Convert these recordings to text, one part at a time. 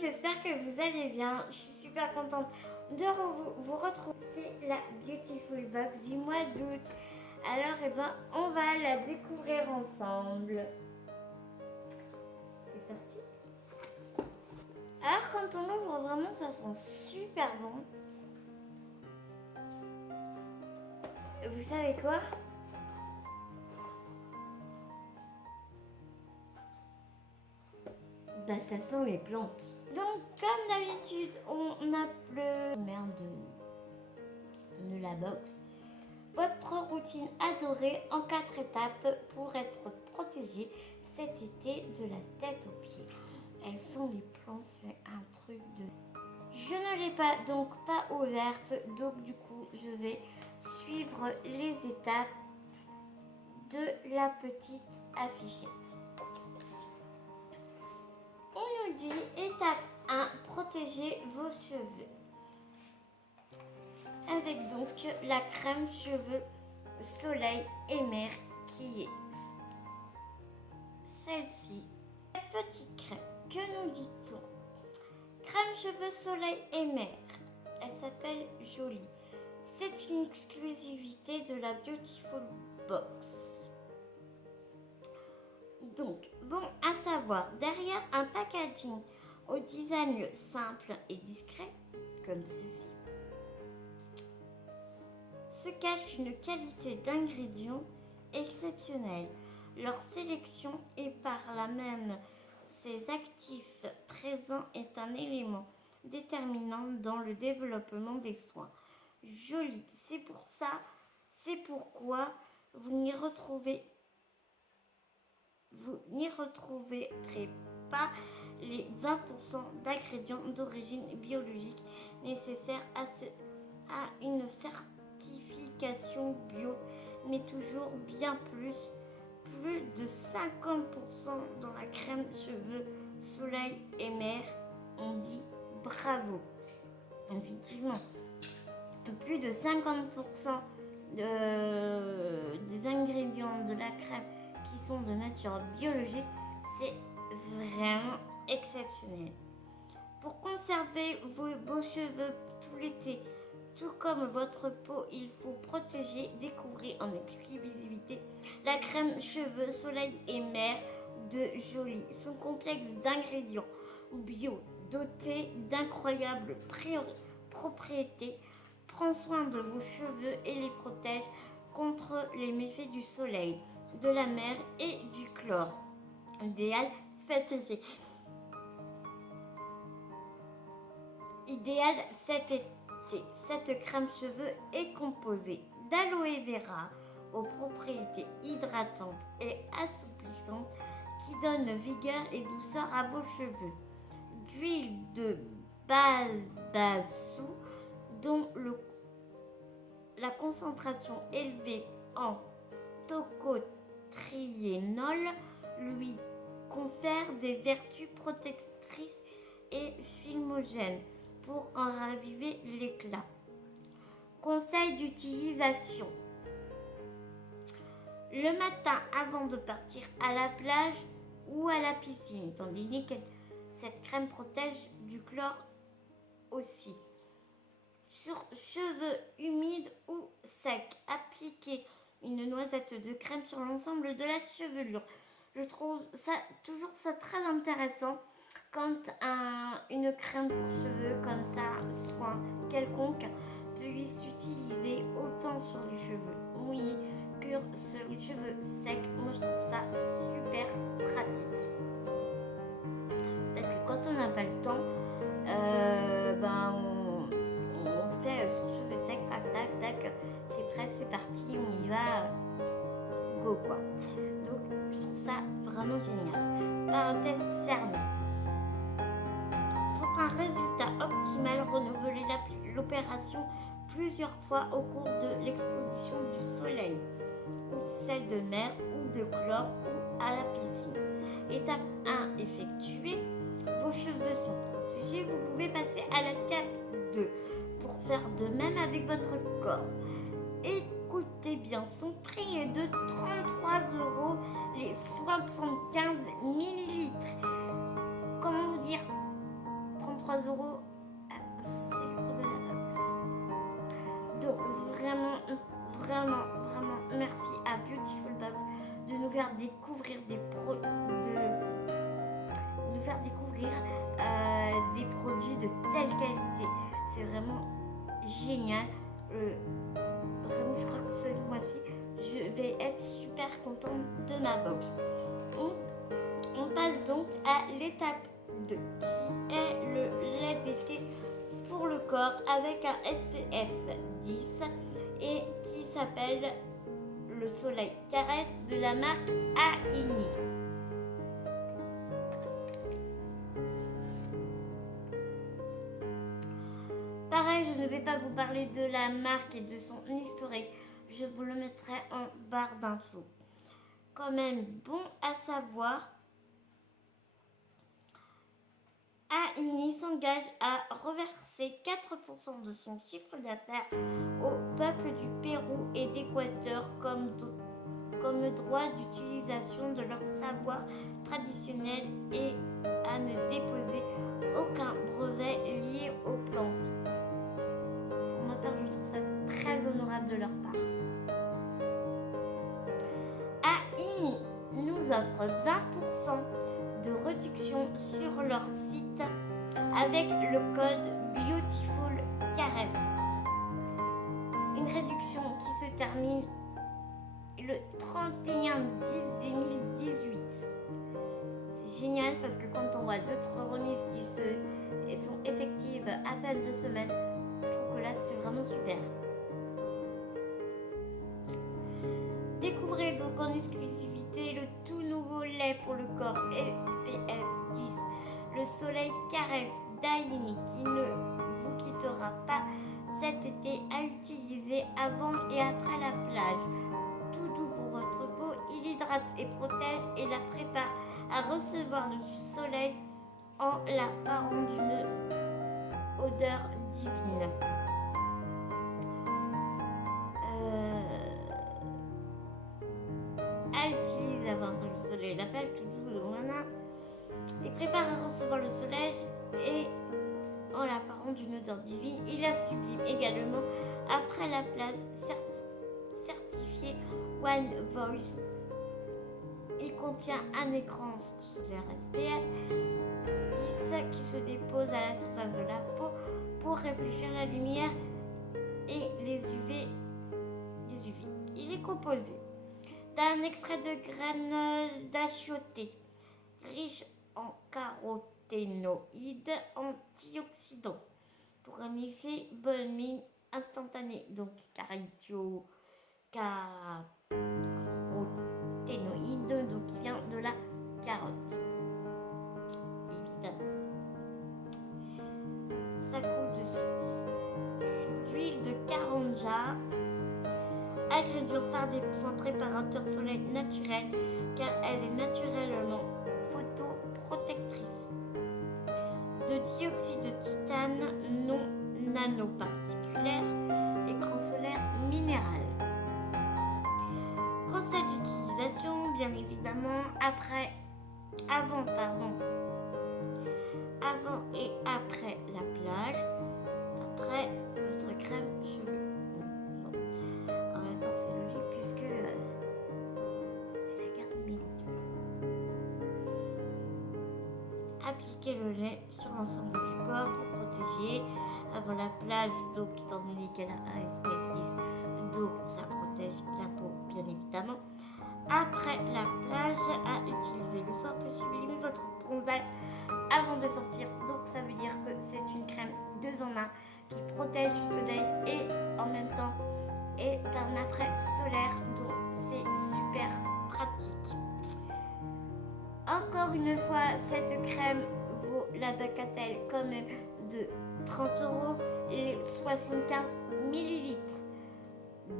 j'espère que vous allez bien. Je suis super contente de vous retrouver. C'est la Beautiful Box du mois d'août. Alors, on va la découvrir ensemble. C'est parti. Alors, quand on l'ouvre, vraiment, ça sent super bon. Vous savez quoi? Bah, ça sent les plantes. Donc, comme d'habitude, on a le de la box. Votre routine adorée en 4 étapes pour être protégé cet été de la tête aux pieds. Elles sont les plantes, c'est un truc de... Je ne l'ai pas ouverte, donc du coup, je vais suivre les étapes de la petite affichette. On nous dit étape 1, protéger vos cheveux. Avec donc la crème cheveux soleil et mer qui est celle-ci. La petite crème, que nous dit-on? Crème cheveux soleil et mer. Elle s'appelle Jolie. C'est une exclusivité de la Beautiful Box. Donc, bon à savoir, derrière un packaging au design simple et discret, comme ceci, se cache une qualité d'ingrédients exceptionnelle. Leur sélection et par là même ses actifs présents est un élément déterminant dans le développement des soins. Jolie, c'est pourquoi vous n'y retrouverez pas les 20% d'ingrédients d'origine biologique nécessaires à une certification bio, mais toujours bien plus de 50% dans la crème cheveux soleil et mer. On dit bravo. Effectivement, plus de 50% des ingrédients de la crème qui sont de nature biologique, c'est vraiment exceptionnel. Pour conserver vos beaux cheveux tout l'été, tout comme votre peau, il faut protéger, découvrir en exclusivité la crème cheveux soleil et mer de Jolie. Son complexe d'ingrédients bio doté d'incroyables propriétés prend soin de vos cheveux et les protège contre les méfaits du soleil, de la mer et du chlore. Idéal cet été. Cette crème cheveux est composée d'aloe vera aux propriétés hydratantes et assouplissantes qui donnent vigueur et douceur à vos cheveux, d'huile de babassu dont la concentration élevée en tocotriénol lui confère des vertus protectrices et filmogènes pour en raviver l'éclat. Conseil d'utilisation. Le matin avant de partir à la plage ou à la piscine, étant donné que cette crème protège du chlore aussi. Sur cheveux humides ou secs, appliquez une noisette de crème sur l'ensemble de la chevelure. Je trouve toujours ça très intéressant quand une crème pour cheveux comme ça, soin quelconque, puisse s'utiliser autant sur les cheveux mouillés que sur les cheveux secs. Moi je trouve ça super pratique. Parce que quand on n'a pas le temps, on fait sur cheveux secs, tac, tac, c'est prêt, c'est parti, on y va, go quoi. Donc je trouve ça vraiment génial. Parenthèse fermée. Pour un résultat optimal, renouvelez l'opération plusieurs fois au cours de l'exposition du soleil, ou celle de mer ou de chlore ou à la piscine. Étape 1 effectuée, vos cheveux sont protégés, vous pouvez passer à l'étape 2 pour faire de même avec votre corps. Écoutez bien, son prix est de 33 € les 75 millilitres. Comment vous dire? 23 euros. C'est le cours de la box. Donc vraiment, merci à Beautiful Box de nous faire découvrir des produits de telle qualité. C'est vraiment génial. Vraiment, je crois que ce mois-ci, je vais être super contente de ma box. On passe donc à l'étape 2, qui est le lait d'été pour le corps avec un SPF 10 et qui s'appelle le Soleil Caresse de la marque Aini. Pareil, je ne vais pas vous parler de la marque et de son historique, je vous le mettrai en barre d'infos. Quand même bon à savoir, Aini s'engage à reverser 4% de son chiffre d'affaires au peuple du Pérou et d'Équateur comme droit d'utilisation de leur savoir traditionnel et à ne déposer aucun brevet lié aux plantes. Pour ma part, je trouve ça très honorable de leur part. Aini nous offre 20% de réduction sur leur site avec le code Beautiful Caresse. Une réduction qui se termine le 31/10/2018. C'est génial parce que quand on voit d'autres remises qui sont effectives à peine 2 semaines, je trouve que là c'est vraiment super. Découvrez donc en exclusivité le tout nouveau lait pour le corps SPF 10, le Soleil Caresse d'Aini qui ne vous quittera pas cet été à utiliser avant et après la plage. Tout doux pour votre peau, il hydrate et protège et la prépare à recevoir le soleil en la parant d'une odeur divine. À utiliser avant le soleil, la plage, tout doux, voilà. Il prépare à recevoir le soleil et en la parant d'une odeur divine, il la sublime également après la plage, certifié One Voice. Il contient un écran solaire SPF 10 qui se dépose à la surface de la peau pour réfléchir la lumière et les UV. Il est composé d'un extrait de graines d'achioté riche en caroténoïdes antioxydants pour un effet bonne mine instantané. Donc caroténoïdes, donc qui vient de la carotte, évidemment. Ça coule de d'huile de karanja, ingrédient phare son préparateur soleil naturel car elle est naturellement photoprotectrice. De dioxyde de titane non nanoparticulaire, écran solaire minéral. Conseil d'utilisation, bien évidemment, avant et après la plage, après votre crème cheveux. En même temps, c'est logique puisque c'est la garde milk. Appliquez le lait sur l'ensemble du corps pour protéger avant la plage, donc étant donné qu'elle a un SPF 10, donc ça protège la peau bien évidemment. Après la plage, à utiliser le soin peut sublimer votre bronzage avant de sortir, donc ça veut dire que c'est une crème 2 en 1 qui protège du soleil et en même temps est un après solaire, donc c'est super pratique. Encore une fois, cette crème vaut la bagatelle quand même de 30 € et 75 ml.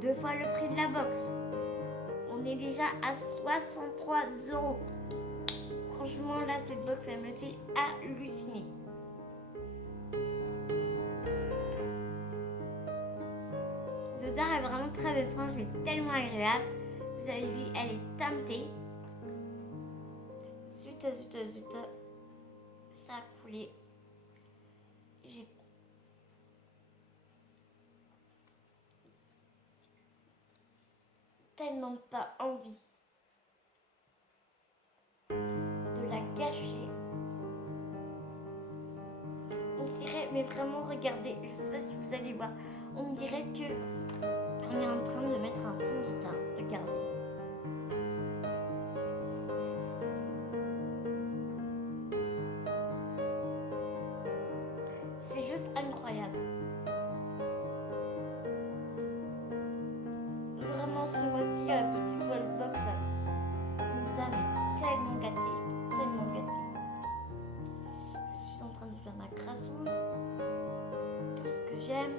2 fois le prix de la box. On est déjà à 63 €. Franchement, là, cette box, elle me fait halluciner. L'odeur est vraiment très étrange, mais tellement agréable. Vous avez vu, elle est teintée. Zut, ça a coulé. j'ai tellement pas envie de la gâcher. On dirait, mais vraiment, regardez, je sais pas si vous allez voir, on dirait que on est en train de mettre un fond de teint. Regardez. C'est juste incroyable. Vraiment, ce mois-ci, Petit Poil Box nous a tellement gâtés. Tellement gâtés. Je suis en train de faire ma crasseuse. Tout ce que j'aime.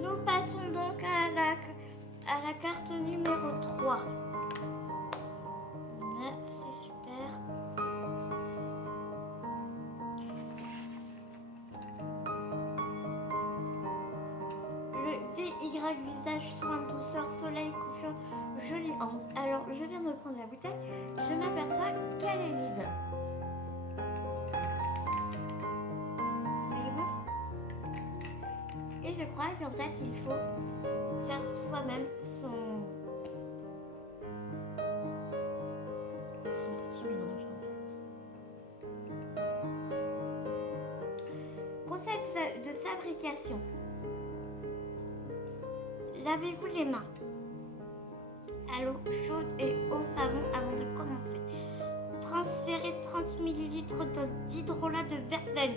Nous passons donc à la carte numéro 3. Là, c'est super. Le VY visage, soin, douceur, soleil, couchant, jolie anse. Alors, je viens de prendre la bouteille. Je m'aperçois qu'elle est vide. Voyez-vous? Et je crois qu'en fait, il faut faire soi-même son petit mélange en fait. Concept de fabrication. Lavez-vous les mains à l'eau chaude et au savon avant de commencer. Transférez 30 ml d'hydrolat de verveine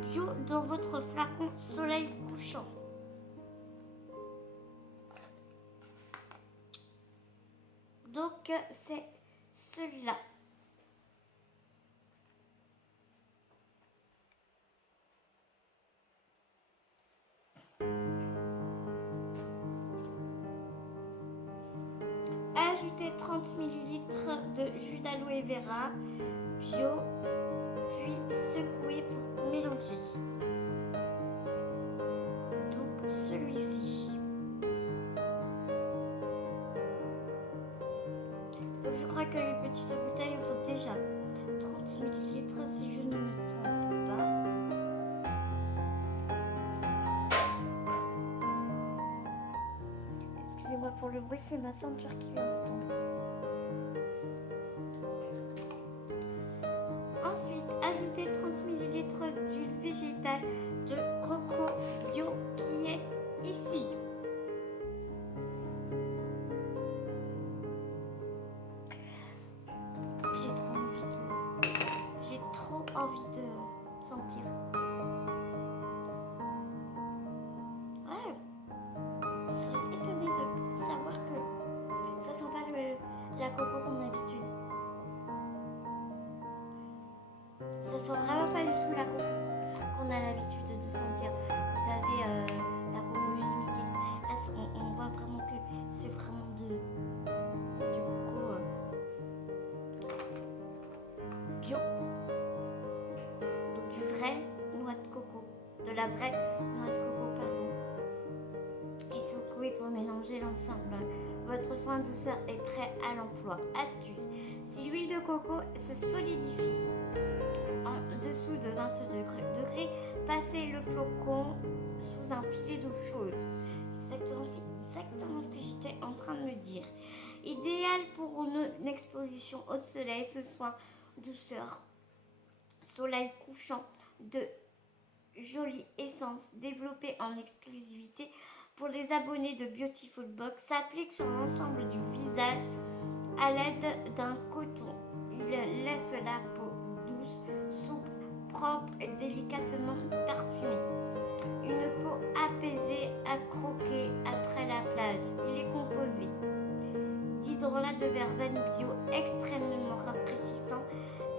bio dans votre flacon soleil couchant. Donc c'est celui-là. Ajoutez 30 ml de jus d'aloe vera bio, puis secouez pour mélanger. Donc celui-ci. Donc je crois que les petites bouteilles font déjà 30 ml si je ne me trompe pas. Excusez-moi pour le bruit, c'est ma ceinture qui vient de tomber. Ensuite, ajoutez 30 ml d'huile végétale de coco bio qui est ici. J'ai trop envie de sentir. Ouais. Je serais étonnée de savoir que ça sent pas la coco qu'on a l'habitude. Ça sent vraiment pas du tout la coco qu'on a l'habitude de sentir. Vous savez, la coco chimique et tout. Là, on voit vraiment que c'est vraiment du coco bio. Donc du vrai noix de coco. De la vraie noix de coco, pardon. Et secouez pour mélanger l'ensemble. Votre soin douceur est prêt à l'emploi. Astuce. Si l'huile de coco se solidifie en dessous de 22 degrés, passez le flocon sous un filet d'eau chaude. C'est exactement ce que j'étais en train de me dire. Idéal pour une exposition au soleil, ce soin douceur, soleil couchant de jolie essence développée en exclusivité pour les abonnés de Beautiful Box s'applique sur l'ensemble du visage à l'aide d'un coton. Il laisse la peau douce, souple, propre et délicatement parfumée. Une peau apaisée à croquer après la plage. Il est composé d'hydrolat de verveine bio extrêmement rafraîchissant.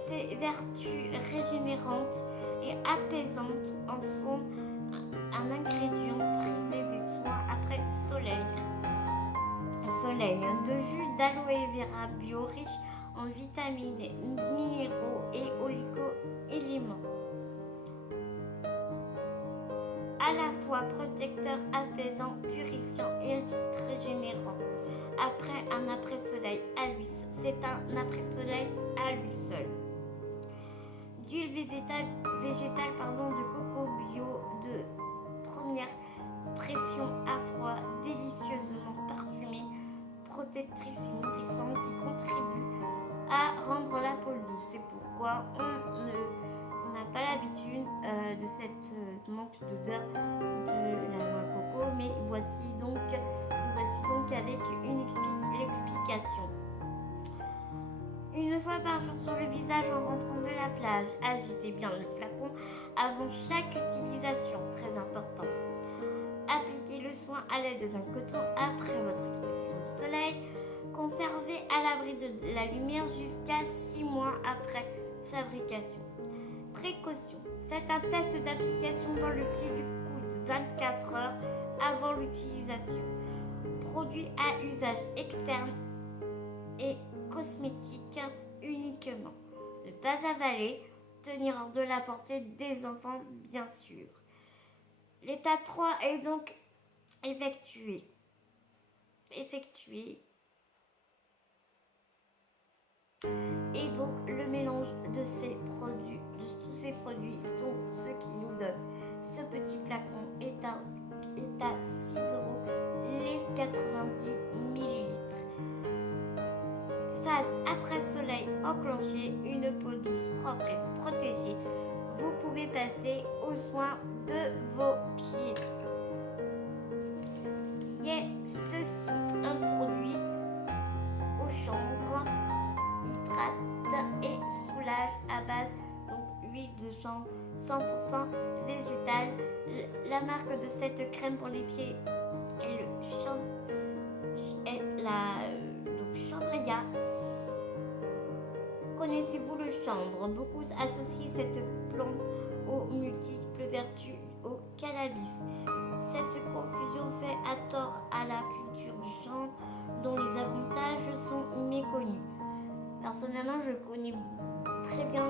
Ses vertus régénérantes et apaisantes en font un ingrédient prisé des soins après soleil. De jus d'aloe vera bio riche en vitamines, minéraux et oligo-éléments. à la fois protecteur, apaisant, purifiant et régénérant. Après un après-soleil à lui seul. C'est un après-soleil à lui seul. D'huile végétale de coco bio de première pression à froid, délicieusement parfumée, protectrice et nourrissante qui contribue à rendre la peau douce. C'est pourquoi on n'a pas l'habitude de cette manque d'odeur de la noix de coco, mais voici donc avec l'explication. Une fois par jour sur le visage en rentrant de la plage, agitez bien le flacon avant chaque utilisation, très important. Appliquez le soin à l'aide d'un coton après votre exposition du soleil. Conservez à l'abri de la lumière jusqu'à 6 mois après fabrication. Précaution. Faites un test d'application dans le pied du coude 24 heures avant l'utilisation. Produit à usage externe et cosmétique uniquement. Ne pas avaler, tenir hors de la portée des enfants bien sûr. L'étape 3 est donc effectué. Et donc le mélange de tous ces produits sont ceux qui nous donnent. Ce petit flacon est à 6 € les 90 ml. Phase après soleil enclenchée, une peau douce, propre et protégée. Vous pouvez passer aux soins de vos pieds. Qui est ceci, un produit au chanvre, hydrate et soulage à base d'huile de chanvre 100% végétale. La marque de cette crème pour les pieds est Chanvria. Connaissez-vous le chanvre? Beaucoup associent cette plante aux multiples vertus au cannabis. Cette confusion fait à tort à la culture du chanvre dont les avantages sont méconnus. Personnellement, je connais très bien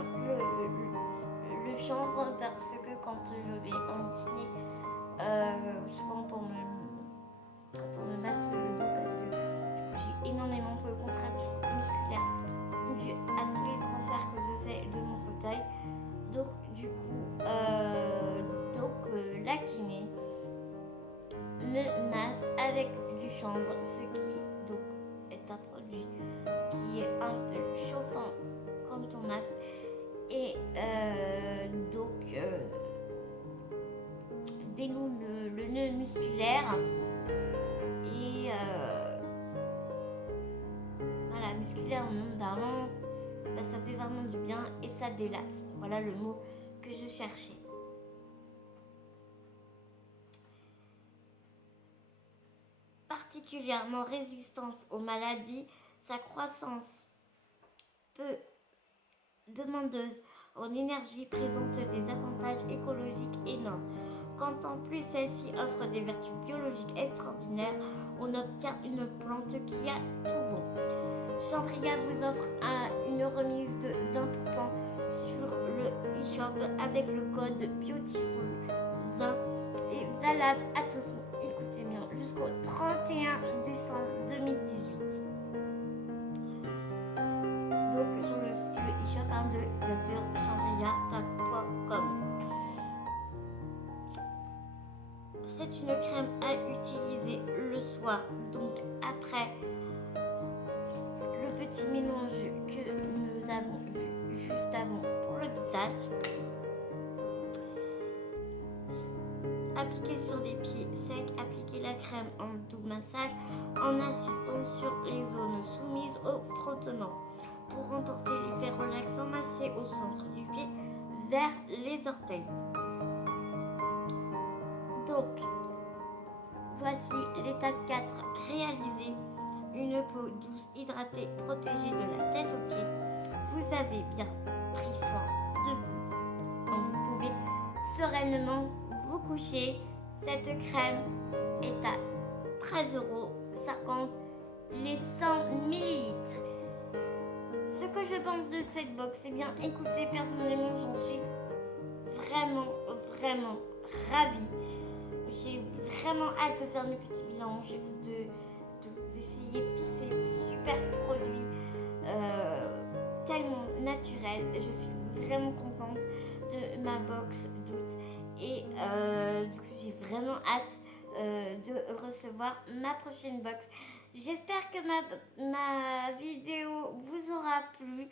le chanvre parce que quand je vais en kiné, souvent quand on me masse le dos parce que du coup j'ai énormément de contractures musculaires dues à tous les transferts que je fais de mon fauteuil. Donc du coup, la kiné me masse avec du chanvre, ce qui donc est un produit qui est un peu chauffant quand on masse et dénoue le nœud musculaire et musculairement parlant, ça fait vraiment du bien et ça délasse. Voilà le mot que je cherchais. Particulièrement résistance aux maladies, sa croissance peu demandeuse en énergie présente des avantages écologiques énormes. Quand en plus celle-ci offre des vertus biologiques extraordinaires, on obtient une plante qui a tout bon. Chanvria vous offre une remise de 20% sur le e-shop avec le code BEAUTIFUL20 et valable, attention, écoutez bien, jusqu'au 31 décembre 2018. Donc sur le e-shop de bien sûr chanvria.com. C'est une crème à utiliser le soir, donc après le petit mélange que nous avons vu juste avant pour le visage. Appliquez sur des pieds secs, appliquez la crème en doux massage en insistant sur les zones soumises au frottement. Pour renforcer l'effet relaxant, massez au centre du pied vers les orteils. Donc, voici l'étape 4 réalisée. Une peau douce, hydratée, protégée de la tête aux pieds. Vous avez bien pris soin de vous. Donc vous pouvez sereinement vous coucher. Cette crème est à 13,50 € les 100 ml. Ce que je pense de cette box, eh bien écoutez, personnellement j'en suis vraiment ravie. j'ai vraiment hâte de faire mes petits mélanges, d'essayer tous ces super produits tellement naturels. Je suis vraiment contente de ma box d'août et du coup j'ai vraiment hâte de recevoir ma prochaine box. J'espère que ma vidéo vous aura plu.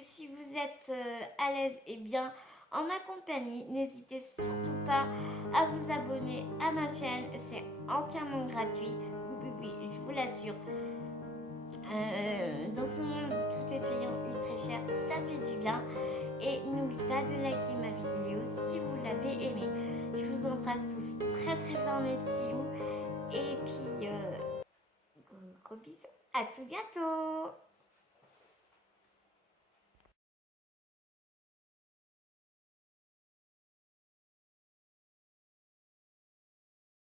Si vous êtes à l'aise et bien en ma compagnie, n'hésitez surtout pas à vous abonner à ma chaîne, c'est entièrement gratuit. Oui, je vous l'assure. Dans ce monde où tout est payant et très cher, ça fait du bien. Et n'oubliez pas de liker ma vidéo si vous l'avez aimée. Je vous embrasse tous très très fort mes petits loups. Et puis, gros bisous. À tout bientôt.